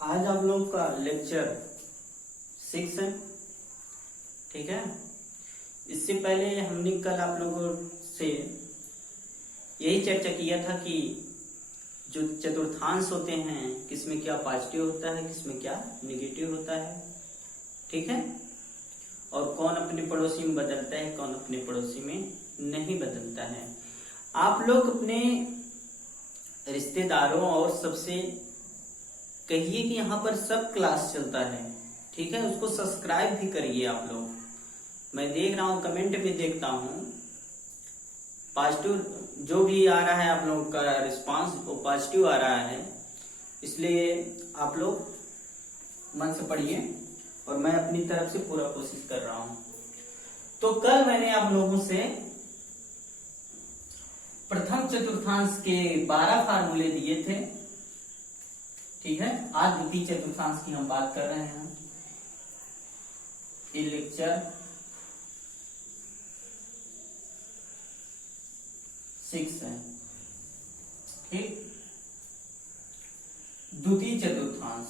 आज आप लोग का लेक्चर 6 है। ठीक है। इससे पहले हमने कल आप लोगों से यही चर्चा किया था कि जो चतुर्थांश होते हैं किसमें क्या पॉजिटिव होता है, किसमें क्या निगेटिव होता है। ठीक है। और कौन अपने पड़ोसी में बदलता है, कौन अपने पड़ोसी में नहीं बदलता है। आप लोग अपने रिश्तेदारों और सबसे कहिए कि यहाँ पर सब क्लास चलता है। ठीक है। उसको सब्सक्राइब भी करिए आप लोग। मैं देख रहा हूँ, कमेंट में देखता हूँ, पॉजिटिव जो भी आ रहा है आप लोगों का रिस्पांस वो पॉजिटिव आ रहा है। इसलिए आप लोग मन से पढ़िए और मैं अपनी तरफ से पूरा कोशिश कर रहा हूँ। तो कल मैंने आप लोगों से प्रथम चतुर्थांश के 12 फार्मूले दिए थे। ठीक है। आज द्वितीय चतुर्थांश की हम बात कर रहे हैं। ये लेक्चर 6 है। ठीक। द्वितीय चतुर्थांश,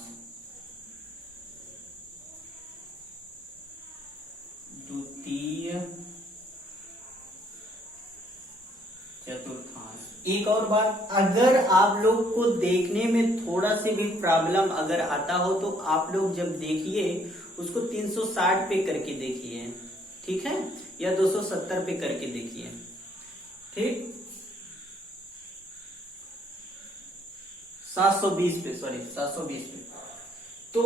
द्वितीय चतुर्थांश। एक और बात, अगर आप लोग को देखने में थोड़ा सी भी प्रॉब्लम अगर आता हो तो आप लोग जब देखिए उसको 360 पे करके देखिए। ठीक है। या 270 पे करके देखिए। ठीक। 720 पे, सॉरी 720 पे। तो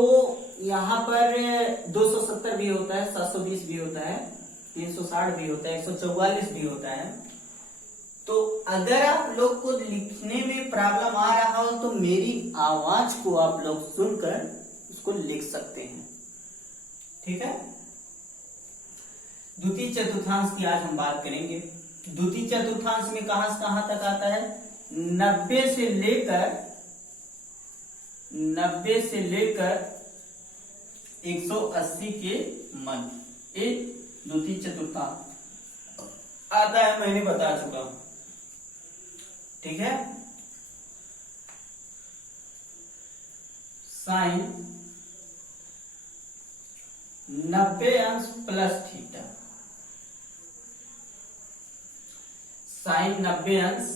यहाँ पर 270 भी होता है, 720 भी होता है, 360 भी होता है, 144 भी होता है। तो अगर आप लोग को लिखने में प्रॉब्लम आ रहा हो तो मेरी आवाज को आप लोग सुनकर उसको लिख सकते हैं। ठीक है। द्वितीय चतुर्थांश की आज हम बात करेंगे। द्वितीय चतुर्थांश में कहां से कहां तक आता है? 90 से लेकर 180 के मध्य एक द्वितीय चतुर्थांश आता है, मैंने बता चुका हूं। ठीक है। साइन 90 अंश प्लस थीटा, साइन 90 अंश।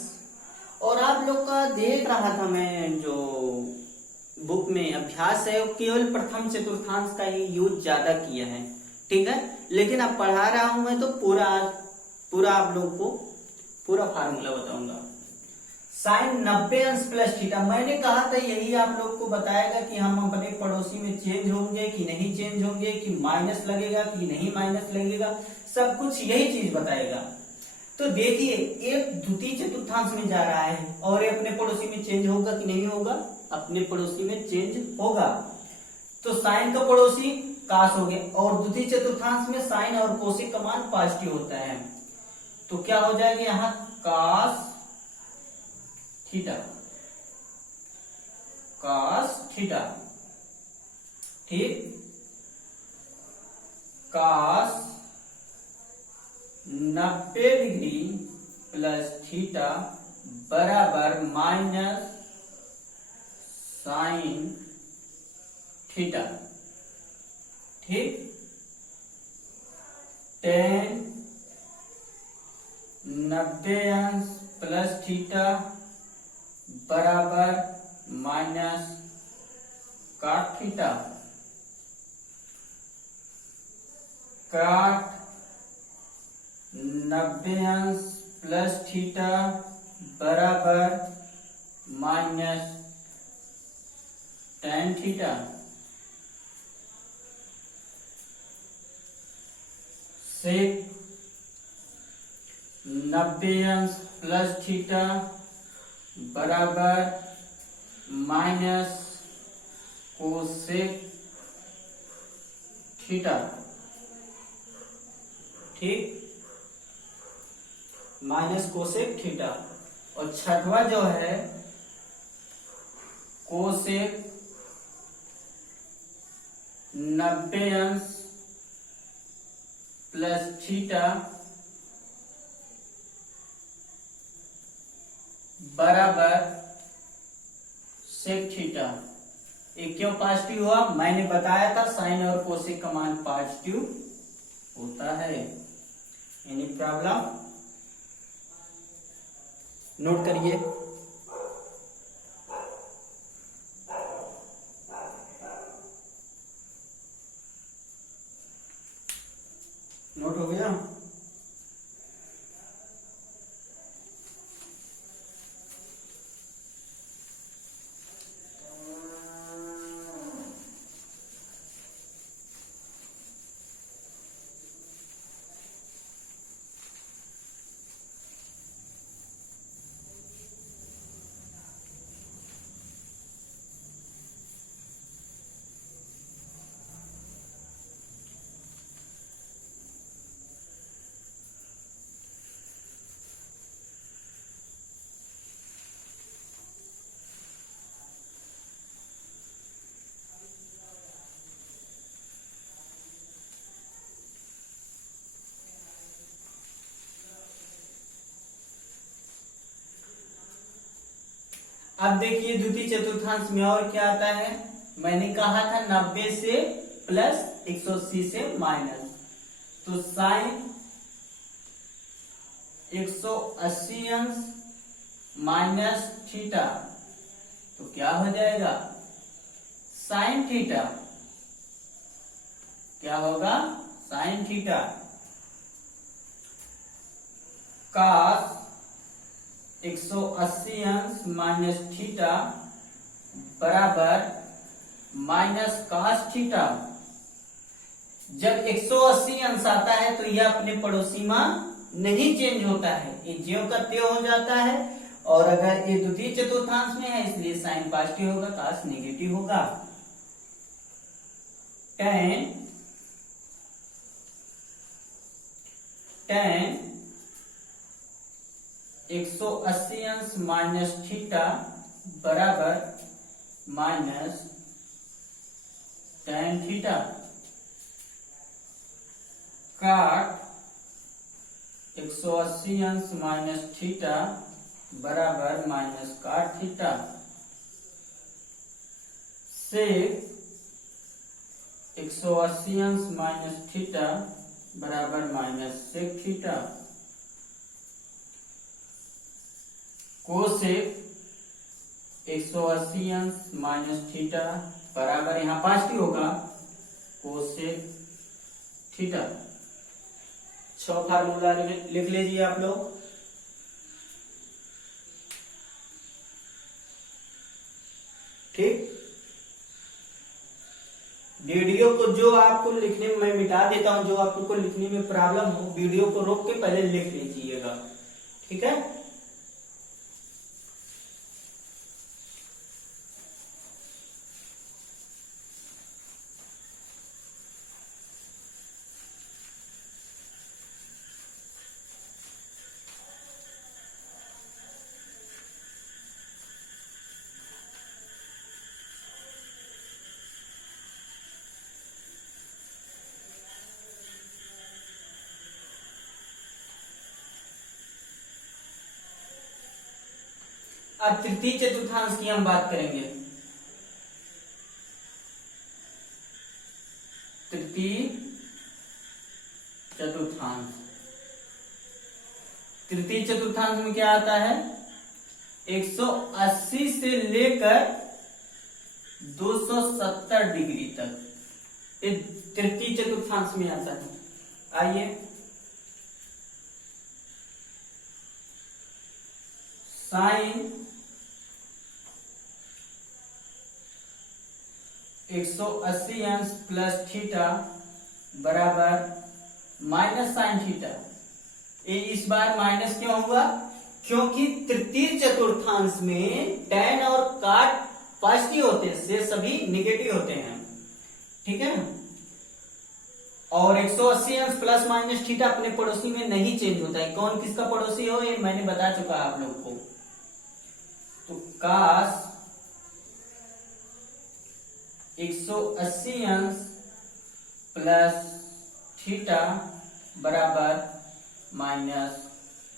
और आप लोग का देख रहा था मैं जो बुक में अभ्यास है वो केवल प्रथम चतुर्थांश का ही यूज ज्यादा किया है। ठीक है। लेकिन अब पढ़ा रहा हूं मैं तो पूरा आप लोग को पूरा फार्मूला बताऊंगा। साइन 90 अंश प्लस थीटा, मैंने कहा था यही आप लोग को बताएगा कि हम अपने पड़ोसी में चेंज होंगे कि नहीं चेंज होंगे, कि माइनस लगेगा कि नहीं माइनस लगेगा, सब कुछ यही चीज बताएगा। तो देखिए एक द्वितीय चतुर्थांश में जा रहा है और ये अपने पड़ोसी में चेंज होगा कि नहीं होगा? अपने पड़ोसी में चेंज होगा। तो साइन का पड़ोसी कास हो गया और द्वितीय चतुर्थांश में साइन और कोसेक का मान पॉजिटिव होता है। तो क्या हो जाएगा यहाँ? Cos theta, cos theta. ठीक। कास 90 डिग्री प्लस थीटा बराबर माइनस साइन थीटा। ठीक। टेन 90 अंश प्लस थीटा बराबर माइनस काट थीटा। काट 90 अंश प्लस थीटा बराबर माइनस टेन थीटा। सेक 90 अंश प्लस थीटा बराबर माइनस कोसेक थीटा। ठीक। Minus cosec theta. और छठवा जो है कोसेक 90 अंश प्लस थीटा बराबर सेक थीटा। ये क्यों पॉजिटिव हुआ? मैंने बताया था साइन और कोसेक का मान पॉजिटिव होता है। Any problem? नोट करिए। नोट हो गया? अब देखिए द्वितीय चतुर्थांश में और क्या आता है? मैंने कहा था 90 से प्लस 180 से माइनस, तो साइन 180 अंश माइनस थीटा, तो क्या हो जाएगा? Sine theta. क्या होगा? Sign theta. कॉस 180 अंश माइनस थीटा बराबर माइनस कॉस थीटा। जब 180 अंश आता है तो यह अपने पड़ोसी मान नहीं चेंज होता है, ये ज्यों का त्यों हो जाता है। और अगर ये द्वितीय चतुर्थांश में है इसलिए साइन पॉजिटिव होगा, कॉस नेगेटिव होगा। टेन 180 अंश माइनस थीटा बराबर माइनस टेन थीटा। काट 180 अंश माइनस थीटा बराबर माइनस काट थीटा। सेक 180 अंश माइनस थीटा बराबर माइनस सेक थीटा। कोसेक 180 अंश माइनस थीटा बराबर, यहां पॉजिटिव होगा, कोसेक थीटा। 6 फार्मूला लिख लीजिए आप लोग। ठीक, वीडियो को जो आपको लिखने में, मैं मिटा देता हूं, जो आपको लिखने में प्रॉब्लम हो वीडियो को रोक के पहले लिख लीजिएगा। ठीक है? अब तृतीय चतुर्थांश की हम बात करेंगे। तृतीय चतुर्थांश, तृतीय चतुर्थांश में क्या आता है? 180 से लेकर 270 डिग्री तक, ये तृतीय चतुर्थांश में आता है। आइए, साइन 180 अंश प्लस थीटा बराबर माइनस साइन थीटा। ये इस बार माइनस क्यों हुआ? क्योंकि तृतीय चतुर्थांश में tan और काट पॉजिटिव होते हैं, से सभी निगेटिव होते हैं। ठीक है? और 180 अंश प्लस माइनस थीटा अपने पड़ोसी में नहीं चेंज होता है। कौन किसका पड़ोसी हो ये मैंने बता चुका है आप लोग को। तो काश 180 अंश प्लस थीटा बराबर माइनस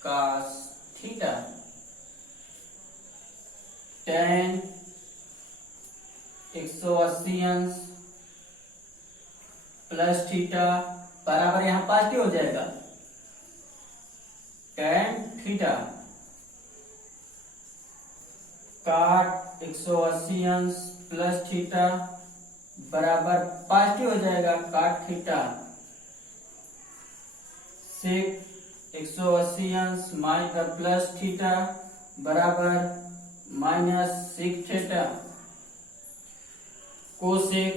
कास थीटा। tan 180 अंश प्लस थीटा बराबर यहां पॉजिटिव हो जाएगा tan थीटा काट 180 अंश प्लस थीटा बराबर पॉजिटिव हो जाएगा काट थीटा सेक 180 अंश प्लस थीटा बराबर माइनस सेक थीटा कोसेक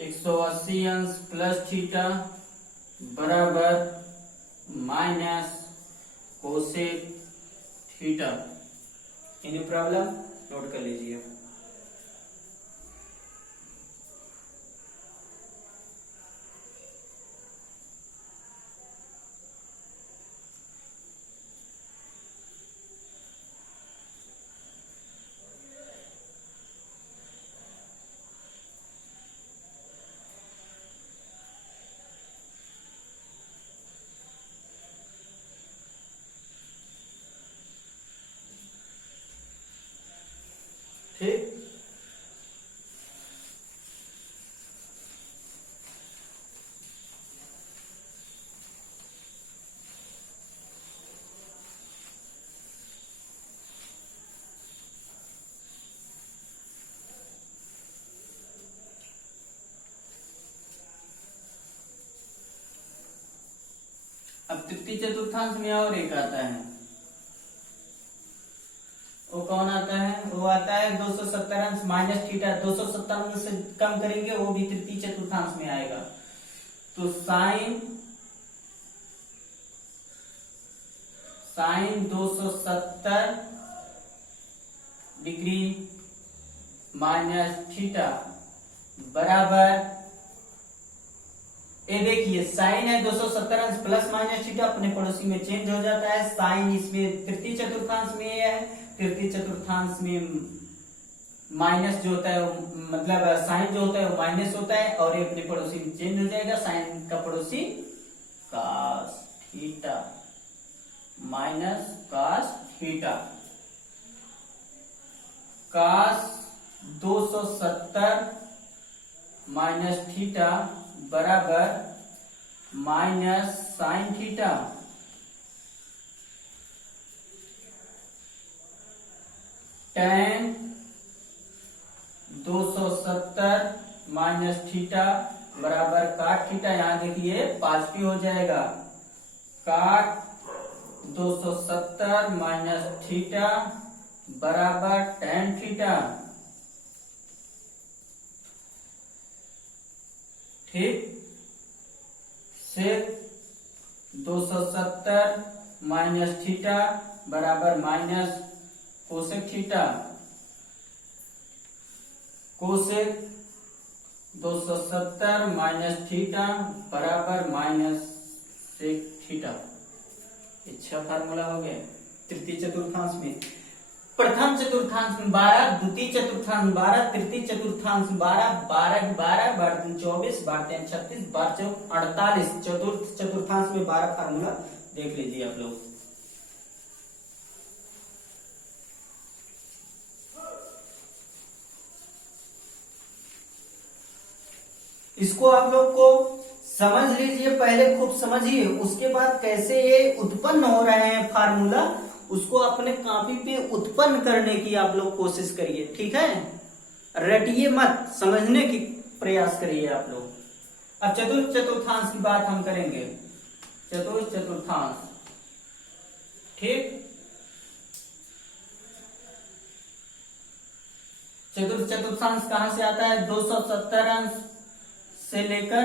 180 अंश प्लस थीटा बराबर minus cosec theta. Any problem note कर लीजिए। ठीक, अब तृतीय चतुर्थांश में और एक आता है, वो कौन आता है? वो आता है 270 अंश माइनस थीटा। 270 अंश से कम करेंगे वो भी तृतीय चतुर्थांश में आएगा। तो साइन 270 डिग्री माइनस थीटा बराबर, ये देखिए साइन है 270 अंश प्लस माइनस थीटा अपने पड़ोसी में चेंज हो जाता है। साइन इसमें तृतीय चतुर्थांश में है, तृतीय चतुर्थांश में माइनस जो होता है मतलब साइन जो होता है वो माइनस होता है और ये अपने पड़ोसी में चेंज हो जाएगा। साइन का पड़ोसी cos theta minus cos theta. Cos 270 minus theta बराबर minus sine theta. tan 270 minus theta बराबर काट थीटा, यहां देखिए पॉजिटिव हो जाएगा। काट 270 माइनस थीटा बराबर tan थीटा। ठीक, सेक 270 माइनस थीटा बराबर minus cosec theta. Cosec 270 minus theta बराबर माइनस सेक थीटा। अच्छा फार्मूला हो गया तृतीय चतुर्थांश में। प्रथम चतुर्थांश में 12, द्वितीय चतुर्थांश 12, तृतीय चतुर्थांश 12, 12 12 12 24 12 36 12 48। चतुर्थ चतुर्थांश में 12 फार्मूला देख लीजिए आप लोग। इसको आप लोग को समझ लीजिए, पहले खूब समझिए, उसके बाद कैसे ये उत्पन्न हो रहे हैं फार्मूला उसको अपने कॉपी पे उत्पन्न करने की आप लोग कोशिश करिए। ठीक है, रटिए मत, समझने की प्रयास करिए आप लोग। अब चतुर्थ चतुर्थांश की बात हम करेंगे। चतुर्थ चतुर्थांश, ठीक, चतुर्थ चतुर्थांश कहां से आता है? 270 अंश से लेकर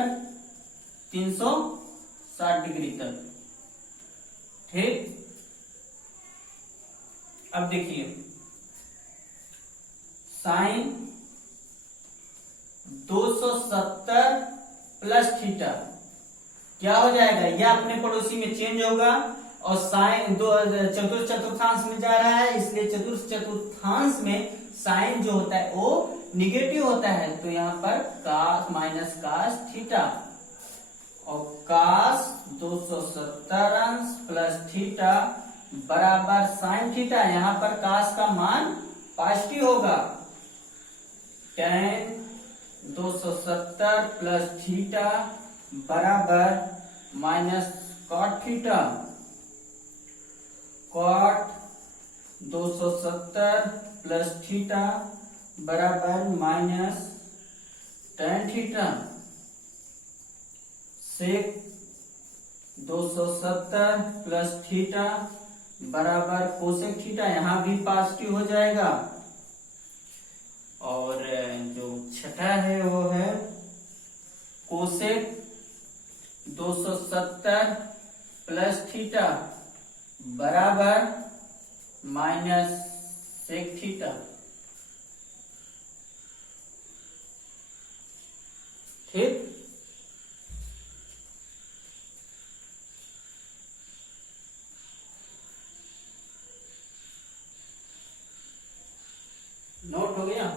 360 डिग्री तक। ठीक, अब देखिए साइन 270 प्लस थीटा क्या हो जाएगा? यह अपने पड़ोसी में चेंज होगा और साइन चतुर्थ चतुर्थांश में जा रहा है, इसलिए चतुर्थ चतुर्थांश में साइन जो होता है वो निगेटिव होता है। तो यहां पर कास माइनस कास थीटा और कास 270 अंश प्लस थीटा बराबर साइन थीटा। यहां पर कास का मान पॉजिटिव होगा tan 270 प्लस थीटा बराबर minus cot theta. Cot 270 plus theta बराबर minus tan theta. Sec 270 plus theta बराबर कोसेक थीटा, यहां भी पॉजिटिव हो जाएगा। और जो छठा है वो है कोसेक 270 प्लस थीटा बराबर माइनस सेक थीटा। ठीक, नोट हो गया।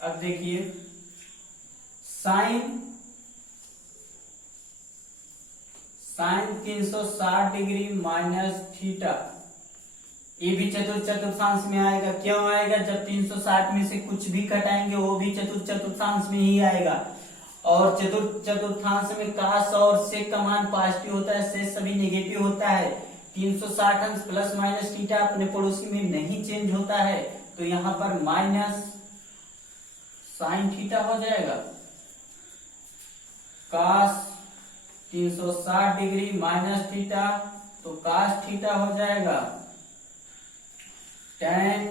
अब देखिए साइन 360 डिग्री माइनस थीटा, ये भी चतुर्थांश में आएगा। क्यों आएगा? जब 360 में से कुछ भी घटाएंगे वो भी चतुर्थांश में ही आएगा। और चतुर्थांश में काश और सेक का मान पॉजिटिव होता है, शेष सभी नेगेटिव होता है। 360 अंश प्लस माइनस थीटा अपने पड़ोसी में नहीं चेंज होता है, तो यहाँ पर माइनस साइन थीटा हो जाएगा। काश 360 डिग्री माइनस थीटा तो काश थीटा हो जाएगा। tan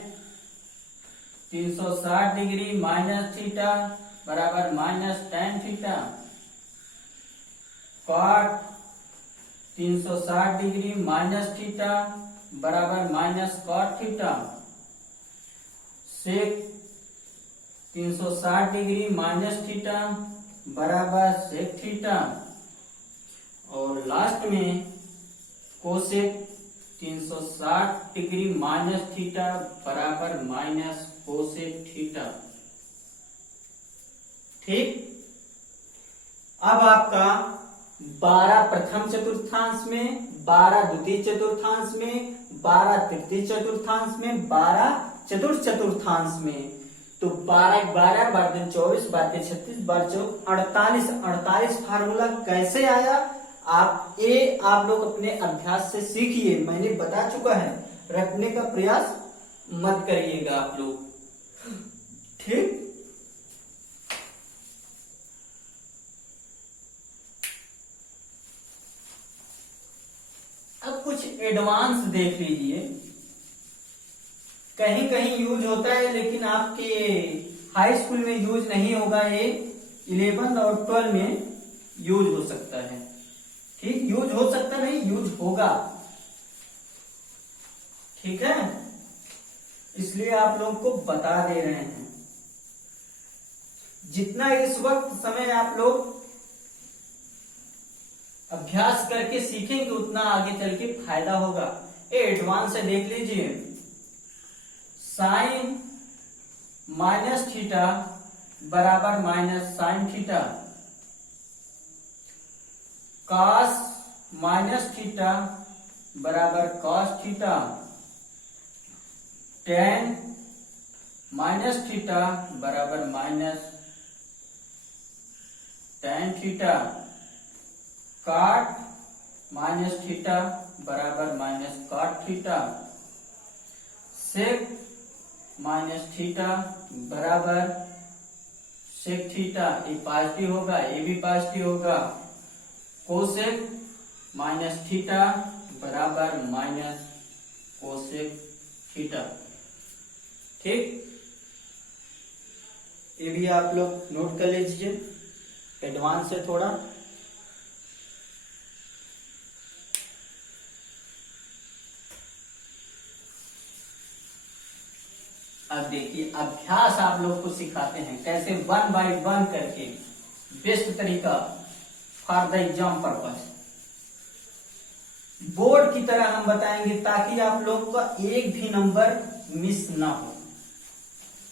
360 डिग्री माइनस थीटा बराबर minus tan theta. cot 360 degree minus theta बराबर minus cot theta. sec 360 degree minus theta बराबर सेक थीटा। और लास्ट में कोसेक 360 डिग्री माइनस थीटा बराबर माइनस कोसेक थीटा। ठीक, अब आपका 12 प्रथम चतुर्थांश में, 12 द्वितीय चतुर्थांश में, 12 तृतीय चतुर्थांश में, 12 चतुर्थ चतुर्थांश में। तो 12 12 12 24 12 36 12 48 48 फार्मूला कैसे आया आप लोग अपने अभ्यास से सीखिए। मैंने बता चुका है, रखने का प्रयास मत करिएगा आप लोग। ठीक, अब कुछ एडवांस देख लीजिए। कहीं कहीं यूज होता है लेकिन आपके हाई स्कूल में यूज नहीं होगा, ये 11 और 12 में यूज हो सकता है। ठीक, यूज हो सकता नहीं, यूज होगा। ठीक है, इसलिए आप लोगों को बता दे रहे हैं। जितना इस वक्त समय आप लोग अभ्यास करके सीखेंगे उतना आगे चल के फायदा होगा। ये एडवांस से देख लीजिए। साइन माइनस थीटा बराबर minus sine theta. Cos minus theta बराबर cos theta. Tan minus theta बराबर minus tan theta. Cot minus theta बराबर minus cot theta. Sec minus theta बराबर सेक थीटा। ये पॉजिटिव होगा, ये भी पॉजिटिव होगा। कोसेक माइनस थीटा बराबर माइनस कोसेक थीटा। ठीक, ये भी आप लोग नोट कर लीजिए एडवांस से थोड़ा। अब देखिए अभ्यास आप लोग को सिखाते हैं कैसे 1 by 1 करके, बेस्ट तरीका for the exam purpose. Board की तरह हम बताएंगे ताकि आप लोग का एक भी नंबर मिस ना हो।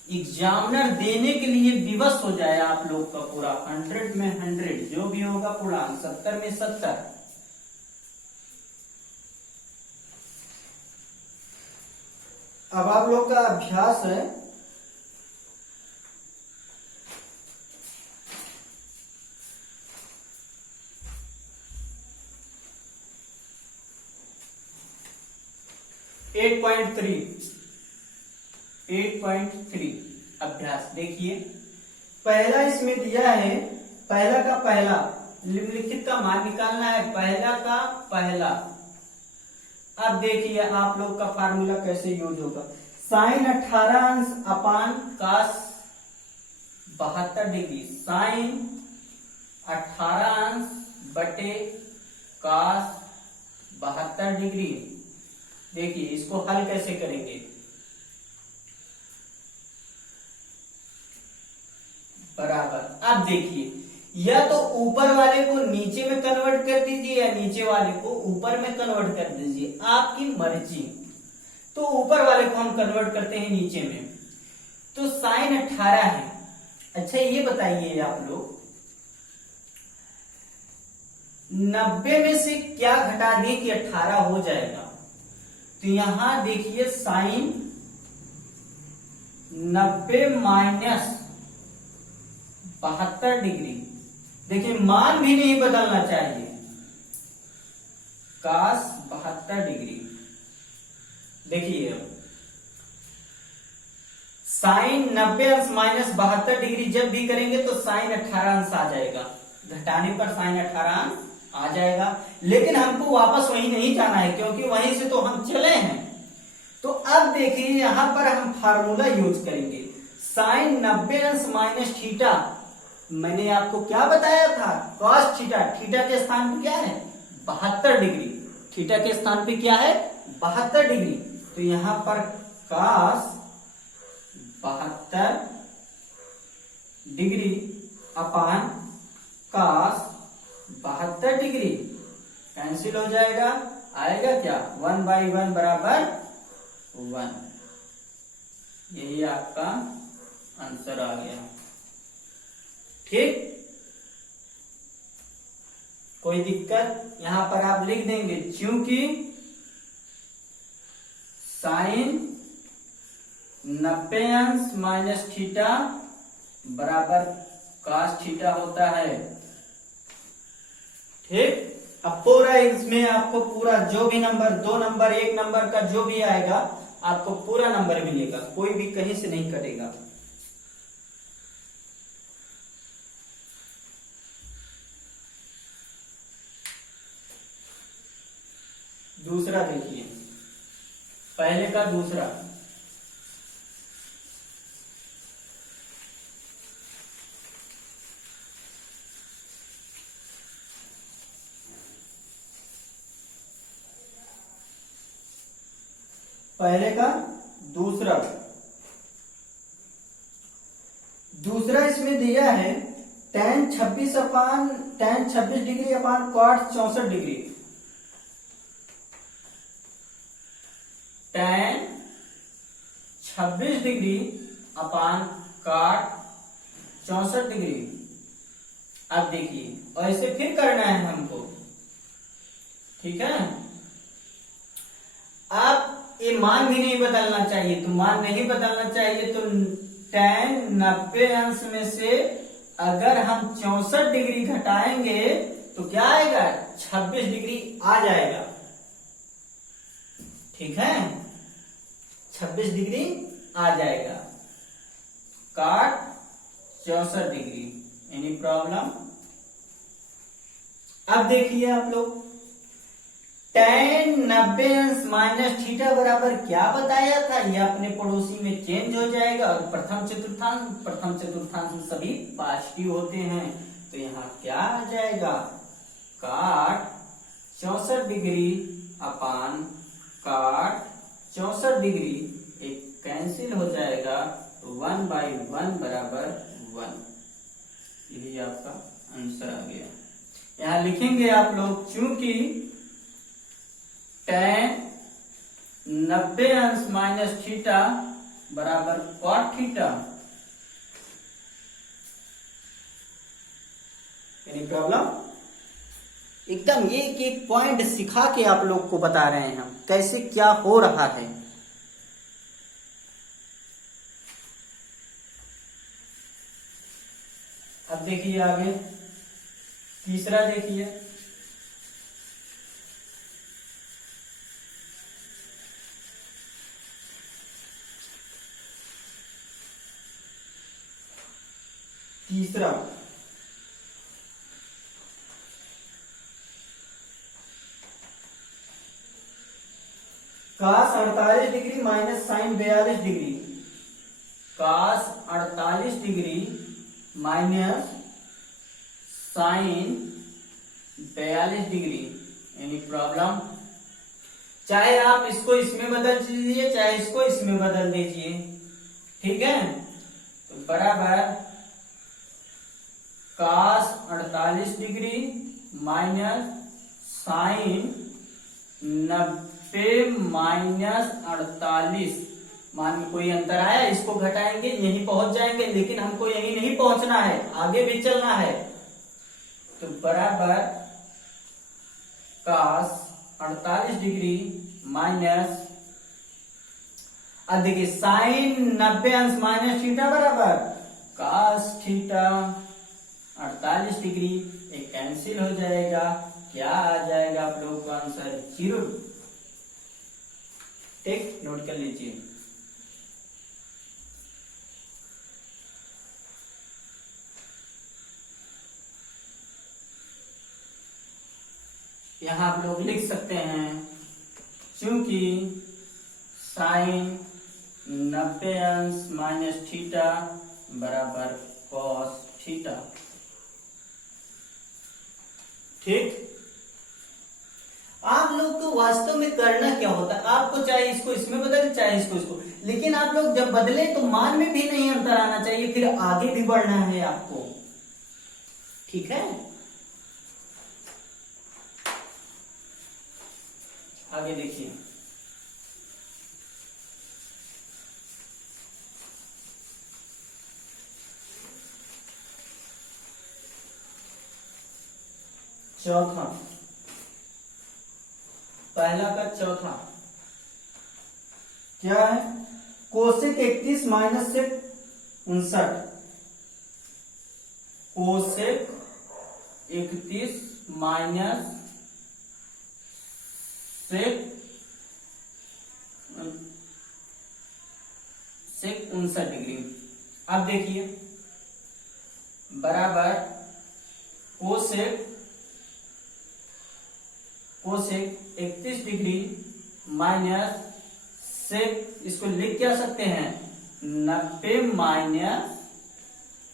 एग्जामिनर देने के लिए विवश हो जाए आप लोग का पूरा 100 में 100 जो भी होगा पूर्णांक, 70 में 70। अब आप लोग का अभ्यास है 8.3 अभ्यास देखिए। पहला इसमें दिया है, पहला का पहला निम्नलिखित का मान निकालना है, पहला का पहला। अब देखिए आप लोग का फार्मूला कैसे यूज होगा। साइन 18 अंश अपान कास 72 डिग्री, साइन 18 अंश बटे कास 72 डिग्री। देखिए इसको हल कैसे करेंगे, बराबर। अब देखिए या तो ऊपर वाले को नीचे में कन्वर्ट कर दीजिए या नीचे वाले को ऊपर में कन्वर्ट कर दीजिए, आपकी मर्जी। तो ऊपर वाले को हम कन्वर्ट करते हैं नीचे में, तो साइन 18 है। अच्छा ये बताइए आप लोग 90 में से क्या घटा दें कि 18 हो जाएगा। तो यहां देखिए साइन 90 माइनस 72 डिग्री, देखिए मान भी नहीं बदलना चाहिए, कास 72 डिग्री। देखिए अब साइन 90 अंश माइनस 72 डिग्री जब भी करेंगे तो साइन 18 अंश आ जाएगा, घटाने पर साइन 18 अंश आ जाएगा। लेकिन हमको वापस वहीं नहीं जाना है क्योंकि वहीं से तो हम चले हैं। तो अब देखिए यहां पर हम फार्मूला यूज करेंगे, साइन 90 अंश माइनस थीटा। मैंने आपको क्या बताया था, कॉस थीटा, थीटा के स्थान पे क्या है 72 डिग्री, थीटा के स्थान पे क्या है 72 डिग्री। तो यहां पर कॉस 72 डिग्री अपान कॉस 72 डिग्री कैंसिल हो जाएगा, आएगा क्या 1/1 बराबर 1। यही आपका आंसर आ गया। ठीक, कोई दिक्कत, यहां पर आप लिख देंगे क्योंकि साइन 90 अंश माइनस थीटा बराबर कास थीटा होता है। ठीक, अब पूरा इसमें आपको पूरा जो भी नंबर 2 नंबर 1 नंबर का जो भी आएगा आपको पूरा नंबर मिलेगा, कोई भी कहीं से नहीं कटेगा। दूसरा देखिए, पहले का दूसरा, पहले का दूसरा, दूसरा इसमें दिया है tan 26 डिग्री अपान cot 64 डिग्री, tan 26 डिग्री अपान काट 64 डिग्री। अब देखिए ऐसे फिर करना है हमको, ठीक है। अब ये मान भी नहीं बदलना चाहिए, तो मान नहीं बदलना चाहिए तो tan 90 अंश में से अगर हम 64 डिग्री घटाएंगे तो क्या आएगा 26 डिग्री आ जाएगा, ठीक है 26 डिग्री आ जाएगा, काट 64 डिग्री। Any problem. अब देखिए आप लोग tan 90 अंश माइनस थीटा बराबर क्या बताया था, ये अपने पड़ोसी में चेंज हो जाएगा और प्रथम चतुर्थांश में सभी पॉजिटिव होते हैं, तो यहाँ क्या आ जाएगा काट 64 डिग्री अपान काट 64 डिग्री, एक कैंसिल हो जाएगा, 1/1 बराबर 1। यही आपका आंसर आ गया। यहां लिखेंगे आप लोग चूंकि tan 90 अंश माइनस थीटा बराबर cot थीटा। Any problem? एकदम एक एक पॉइंट सिखा के आप लोग को बता रहे हैं हम कैसे क्या हो रहा है। अब देखिए आगे तीसरा देखिए, तीसरा cos 48 degree minus sine 42 degree, cos 48 degree minus sine 42 degree. Any problem? चाहे आप इसको इसमें बदल दीजिए चाहे इसको इसमें बदल दीजिए, ठीक है। तो बराबर cos 48 degree minus sine 90 minus 48। मान में कोई अंतर आया, इसको घटाएंगे यहीं पहुंच जाएंगे, लेकिन हमको यहीं नहीं पहुंचना है, आगे भी चलना है। तो बराबर cos 48 डिग्री माइनस, अब देखिए साइन 90 अंश माइनस थीटा बराबर cos थीटा 48 डिग्री, एक कैंसिल हो जाएगा, क्या आ जाएगा आप लोगों का आंसर 0। ठीक, नोट कर लीजिए। यहां आप लोग लिख सकते हैं क्योंकि साइन 90 अंश माइनस थीटा बराबर cos थीटा। ठीक, आप लोग को वास्तव में करना क्या होता है, आपको चाहे इसको इसमें बदले चाहे इसको इसको, लेकिन आप लोग जब बदले तो मान में भी नहीं अंतर आना चाहिए, फिर आगे भी बढ़ना है आपको, ठीक है। आगे देखिए, चौथा, पहला का चौथा क्या है, cosec 31 minus sec 59, cosec 31 minus sec 59 degree. अब देखिए बराबर कोसेक 31 डिग्री माइनस सेक, इसको लिख क्या सकते हैं 90 माइनस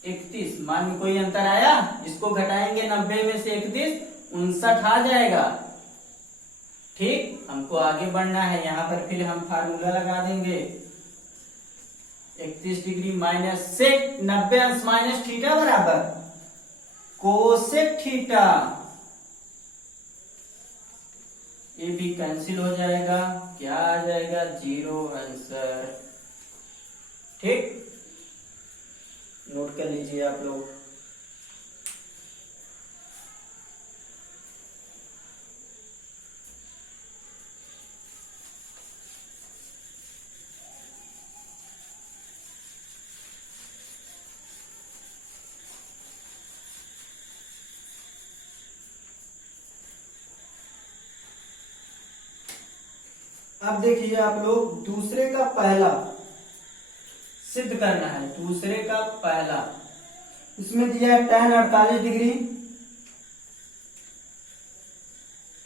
31। मान में कोई अंतर आया, इसको घटाएंगे 90 में से 31, 59 आ जाएगा। ठीक, हमको आगे बढ़ना है, यहां पर फिर हम फार्मूला लगा देंगे 31 डिग्री माइनस सेक 90 अंश माइनस थीटा बराबर कोसेक थीटा, ये भी कैंसिल हो जाएगा, क्या आ जाएगा 0 आंसर। ठीक, नोट कर लीजिए आप लोग। अब देखिए आप लोग दूसरे का पहला सिद्ध करना है, दूसरे का पहला, इसमें दिया है tan 48 degree,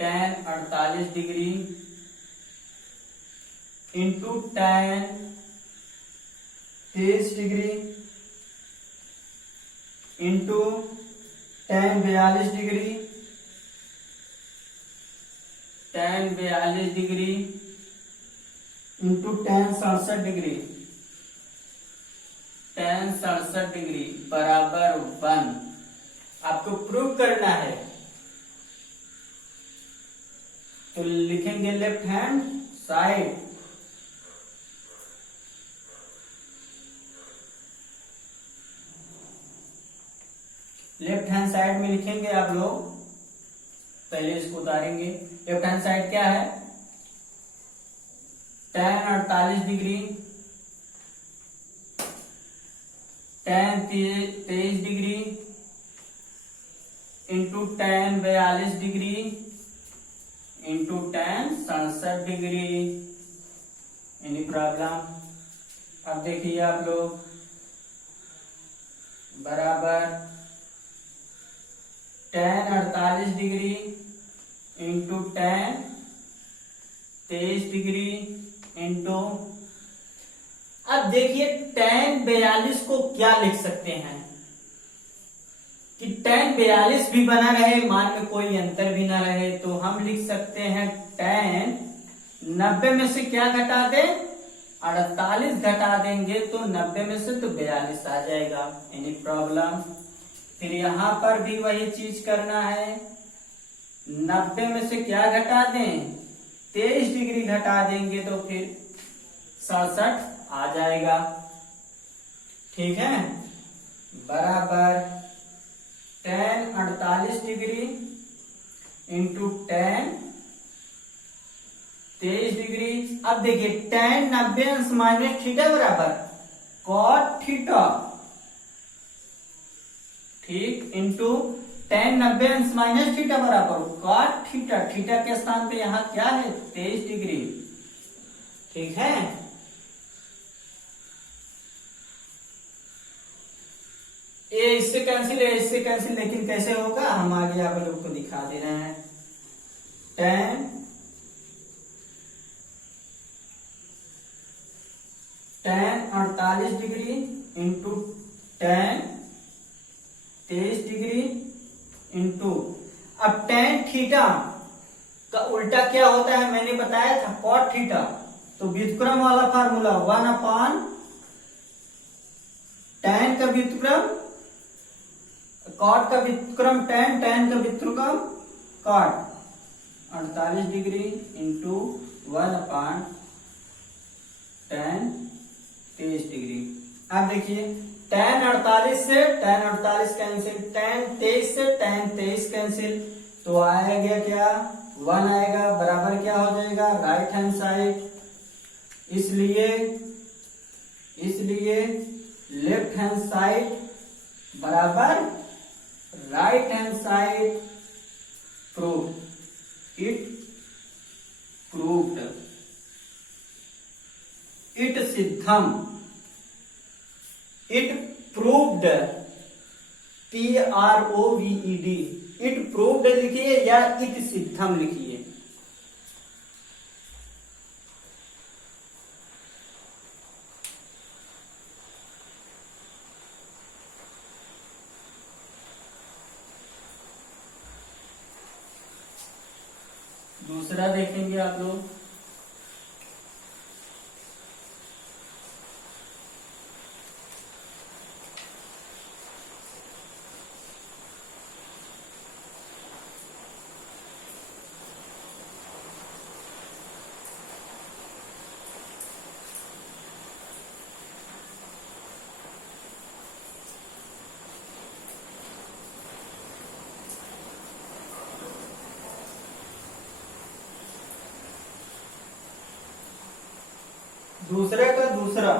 tan 48 degree into tan 23 degree into tan 42 degree, tan 42 degree into tan 67 degree, tan 67 degree बराबर 1। आपको प्रूव करना है तो लिखेंगे left hand side, left hand side में लिखेंगे आप लोग। पहले इसको उतारेंगे। लेफ्ट हैंड साइड क्या है, tan 48 degree, tan 23 degree into tan 42 degree into tan 67 degree. Any problem? अब देखिए आप लोग, बराबर tan 48 degree into tan 23 degree into, अब देखिए tan 42 को क्या लिख सकते हैं कि tan 42 भी बना रहे, मान में कोई अंतर भी ना रहे, तो हम लिख सकते हैं tan 90 में से क्या घटा दे, 48 घटा देंगे तो 90 में से तो 42 आ जाएगा। Any problem? फिर यहां पर भी वही चीज करना है, 90 में से क्या घटा दें, 23 डिग्री घटा देंगे तो फिर 67 आ जाएगा। ठीक है, बराबर tan 48 degree into tan 23 degree. अब देखिए tan 90 अंश माइनस थीटा बराबर cot थीटा, ठीक, इंटू tan 90 अंश माइनस थीटा बराबर cot थीटा। थीटा के स्थान पे यहां क्या है, 23 डिग्री। ठीक है, ये इससे कैंसिल है, इससे कैंसिल, लेकिन कैसे होगा हम आगे आप लोग को दिखा दे रहे हैं। tan 48 degree into tan 23 degree into, अब tan थीटा का उल्टा क्या होता है मैंने बताया था, cot थीटा। तो व्युत्क्रम वाला फार्मूला 1/tan का व्युत्क्रम cot का व्युत्क्रम tan, tan का व्युत्क्रम cot, 48 degree into 1/tan 23 degree. अब देखिए tan 48 से tan 48 कैंसिल, tan 23 से tan 23 कैंसिल, तो आएगा क्या, 1 आएगा, बराबर क्या हो जाएगा, राइट हैंड साइड। इसलिए लेफ्ट हैंड साइड बराबर right hand side prove, it proved, it सिद्धम, it proved, PROVED, it proved लिखिए या इट सिद्धम लिखिए। दूसरा देखेंगे आप लोग, दूसरे का दूसरा,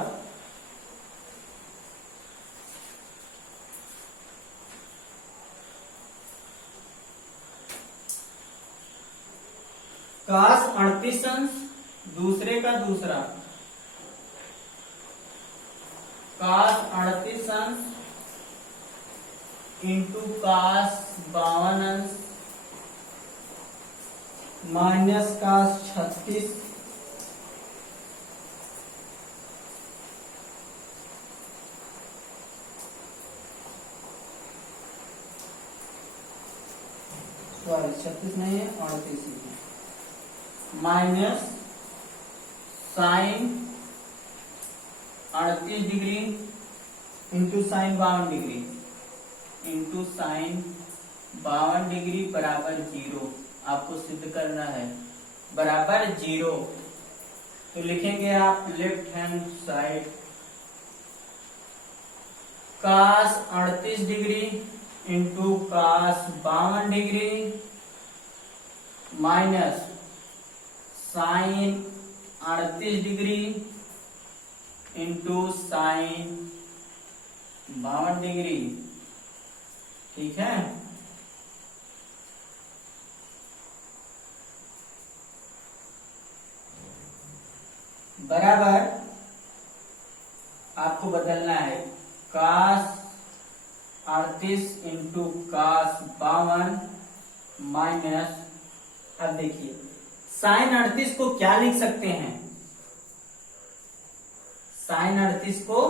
cos 38 अंश, दूसरे का दूसरा cos 38 अंश इंटू cos 52 अंश माइनस cos 36 सॉरी 36 नहीं है 38 है, minus sine 38 degree into sine 52 degree into sine 52 degree बराबर 0 आपको सिद्ध करना है। बराबर 0। तो लिखेंगे आप left hand side cos 38 degree into cos 52 degree minus sine 38 degree into sine 52 degree. ठीक है, बराबर आपको बदलना है cos 38 इंटू cos 52 माइनस, अब देखिए साइन 38 को क्या लिख सकते हैं, साइन 38 को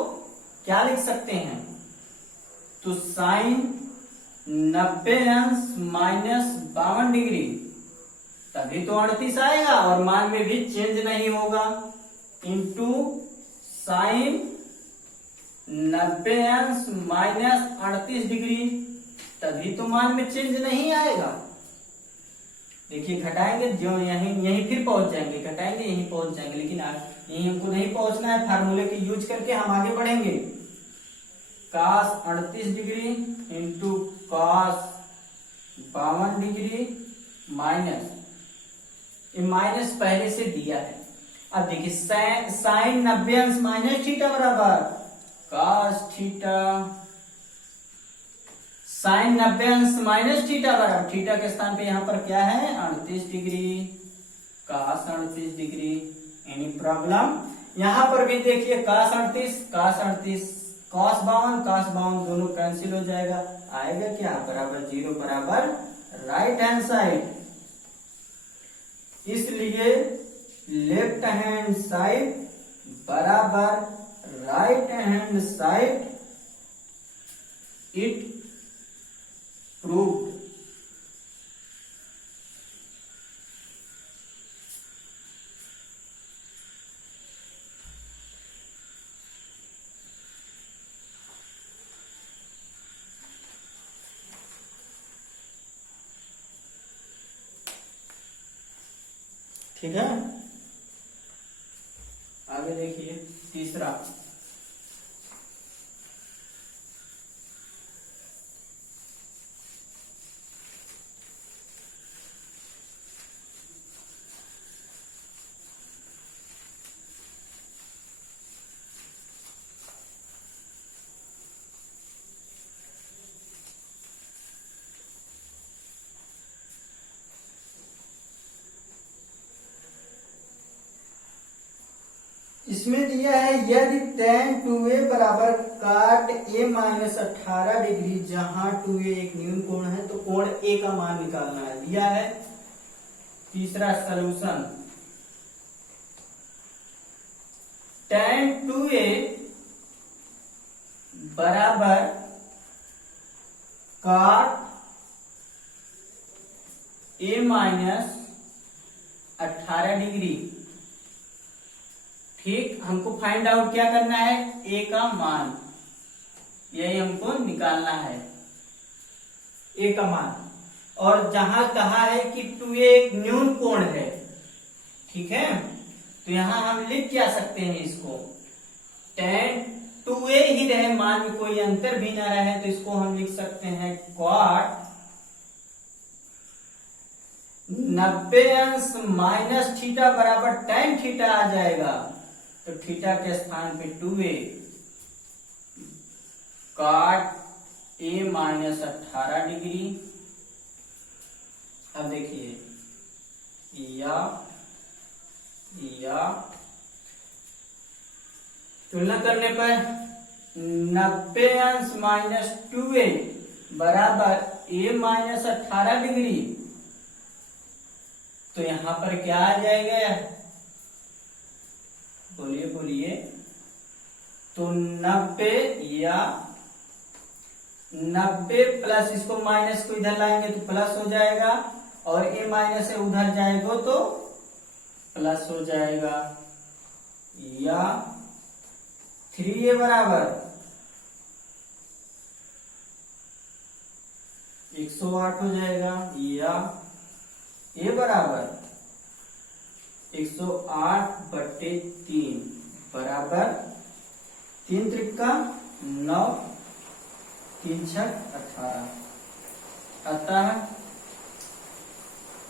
क्या लिख सकते हैं, तो साइन 90 अंश माइनस 52 डिग्री, तभी तो 38 आएगा और मान में भी चेंज नहीं होगा, इंटू साइन 90 अंश माइनस 38 डिग्री, तभी तो मान में चेंज नहीं आएगा। देखिए घटाएंगे जो यहीं फिर पहुंच जाएंगे, घटाएंगे यहीं पहुंच जाएंगे, लेकिन यहीं हमको नहीं पहुंचना है। फार्मूले के यूज करके हम आगे बढ़ेंगे। cos 38 degree into cos 52 degree minus, ये माइनस पहले से दिया है। अब देखिए साइन 90 अंश माइनस थीटा बराबर cos थीटा, साइन 90 अंश माइनस थीटा बराबर थीटा के स्थान पे यहाँ पर क्या है 38 degree cos 38 degree. Any problem? यहाँ पर भी देखिए cos 38 cos 38 cos 52 दोनों कैंसिल हो जाएगा, आएगा क्या बराबर 0 बराबर राइट हैंड साइड। इसलिए लेफ्ट हैंड साइड बराबर right hand side, it proved. ठीक है, आगे देखिए तीसरा। इसमें दिया है यदि tan 2a बराबर काट a माइनस 18 डिग्री, जहां 2a एक न्यून कोण है तो कोण a का मान निकालना है, दिया है। तीसरा सलूशन, tan 2a बराबर काट a माइनस 18 डिग्री। ठीक, हमको फाइंड आउट क्या करना है, a का मान, यही हमको निकालना है a का मान। और जहां कहा है कि 2a एक न्यून कोण है, ठीक है, तो यहां हम लिख क्या सकते हैं इसको, tan 2a ही रहे, मान में कोई अंतर भी ना रहे, तो इसको हम लिख सकते हैं cot 90 अंश माइनस थीटा बराबर tan थीटा आ जाएगा, तो थीटा के स्थान पे 2a काट a माइनस 18 डिग्री। अब देखिए या तुलना करने पर 90 अंश माइनस 2a बराबर a माइनस 18 डिग्री, तो यहां पर क्या आ जाएगा, बोलिए बोलिए, तो 90 या 90 प्लस, इसको माइनस को इधर लाएंगे तो प्लस हो जाएगा, और a माइनस से उधर जाएगा तो प्लस हो जाएगा, या 3a बराबर 108 हो जाएगा, या a बराबर 108/3 बराबर 3 त्रिका 9, 3 छक 18। अतः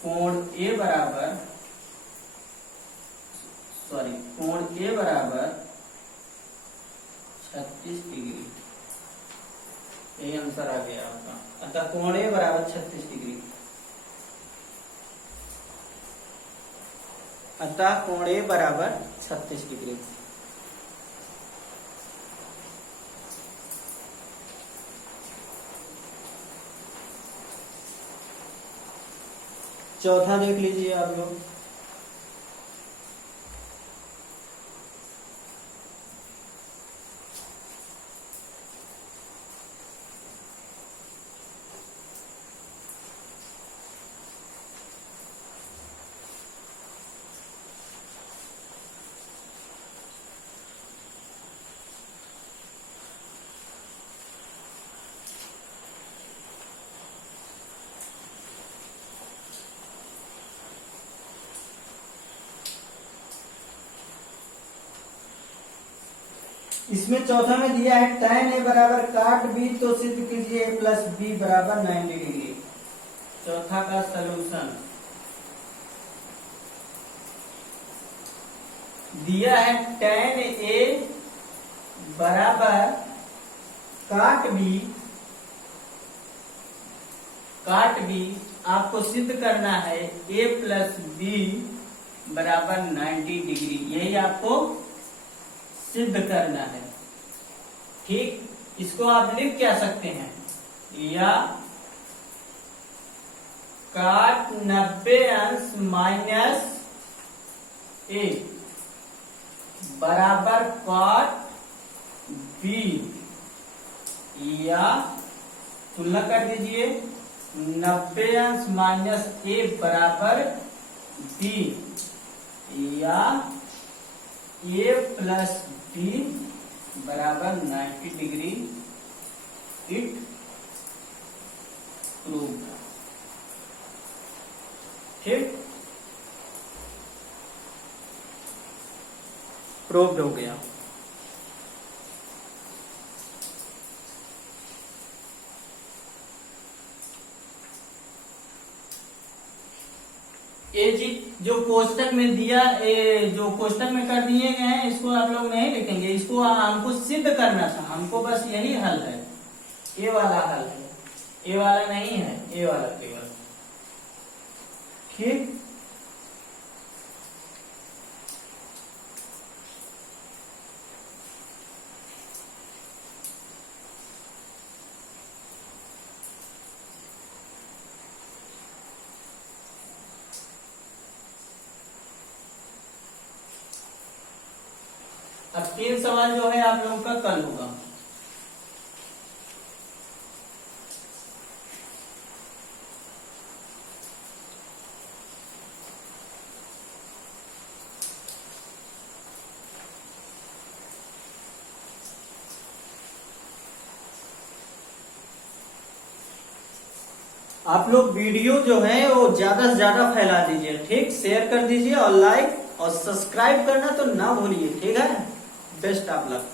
कोण ए बराबर 36 डिग्री। यही आंसर आ गया आपका। अतः कोण ए बराबर 36 डिग्री। अतः कोण ए बराबर 36 डिग्री। चौथा देख लीजिए आप लोग। इसमें चौथा में दिया है tan a बराबर काट b, तो सिद्ध कीजिए a प्लस बी बराबर 90 डिग्री। चौथा का सलूशन दिया है tan a बराबर काट b, आपको सिद्ध करना है a प्लस बी बराबर 90 डिग्री। यही आपको सिद्ध करना है। ठीक, इसको आप लिख क्या सकते हैं, या काट 90 अंश माइनस a बराबर काट b, या तुलना कर दीजिए 90 अंश माइनस a बराबर b, या a प्लस बी बराबर 90 डिग्री। It proved. ठीक, प्रूव्ड हो गया। ये जी जो कोष्टक में दिया, जो कोष्टक में कर दिए गए हैं, इसको आप लोग नहीं लिखेंगे। इसको हमको सिद्ध करना था, हमको बस यही हल है, ये वाला हल है, ये वाला नहीं है, ये वाला केवल। ठीक, अब 3 सवाल जो है आप लोगों का कल होगा। आप लोग वीडियो जो है वो ज्यादा से ज्यादा फैला दीजिए। ठीक, शेयर कर दीजिए और लाइक और सब्सक्राइब करना तो ना भूलिए। ठीक है, बेस्ट ऑफ लक।